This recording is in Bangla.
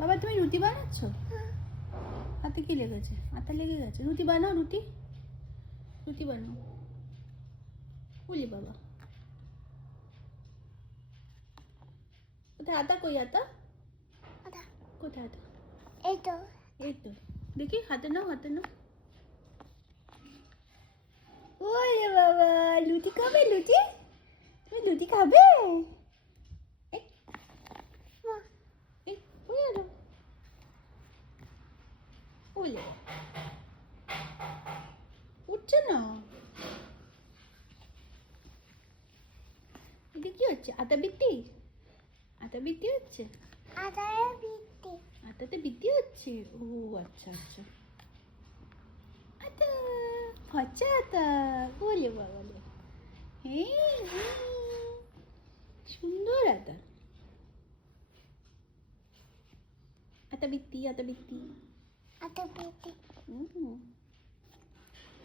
বাবা তুমি রুটি বানাচ্ছ? হাতে কি লেগেছে? আটা লেগে গেছে। রুটি বানাও, রুটি রুটি বানাও। বলি বাবা কোথায় আটা? কই আটা? কোথায় আটা? এই তো এই তো দেখি, হাতে নাও, হাতে নাও। ওরে বাবা, লুচি খাবে? লুচি? তুমি লুচি খাবে? এই, এই, ওই আরো। ওলে, উঠছে না। এটা কি হচ্ছে? আটা বিক্রি? আটা বিক্রি হচ্ছে? আদারে বিটি আটাতে বিক্রি হচ্ছে? ও আচ্ছা আচ্ছা। আটা, ফচ্চা আটা। ওলে বাবা রে, হ্যাঁ, সুন্দর আটা। আটা বিক্রি, আটা বিক্রি। আটা বিটি হুম।